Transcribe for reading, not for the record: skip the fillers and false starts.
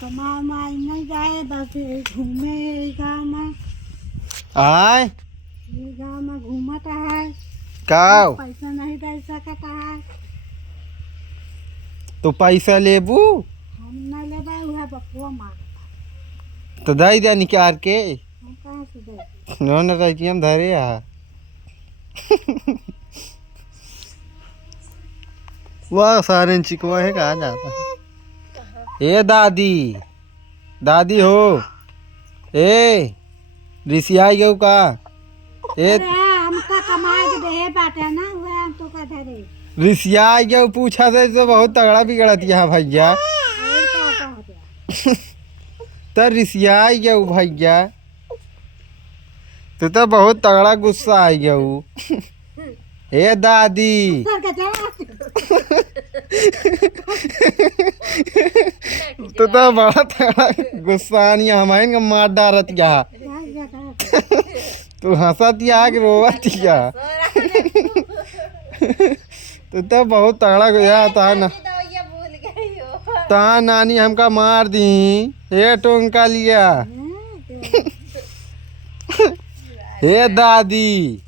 कमा नहीं जाए बस घूमे गाँव में। आय गाँव में घूमता है काव पैसा नहीं दे सकता है। तो पैसा लेबू हम नहीं लेबे वह बपुआ मांगता। तो दई दे निकाल के हम कहाँ से दे। न रही हम धरे आ वह सारे चिकवा है कहाँ जाता है। ए दादी दादी हो ए रिसिया गयो का ए अरे हमका कमाए के दे बाटे ना हुआ हम तो का धरे। रिसिया गयो पूछा से तो बहुत तगड़ा बिगड़त यहाँ भैया। और का होता तो रिसिया गयो भैया तू तो बहुत तगड़ा गुस्सा आ गयो। ए दादी सर के चला तू तो बड़ा तगड़ा गुस्सा नहीं हमारे मार डारत यहाँ। तू हंसत या कि रोवत या तू तो बहुत तगड़ा गया था ना ता नानी हमका मार दी हे टोंका लिया। हे दादी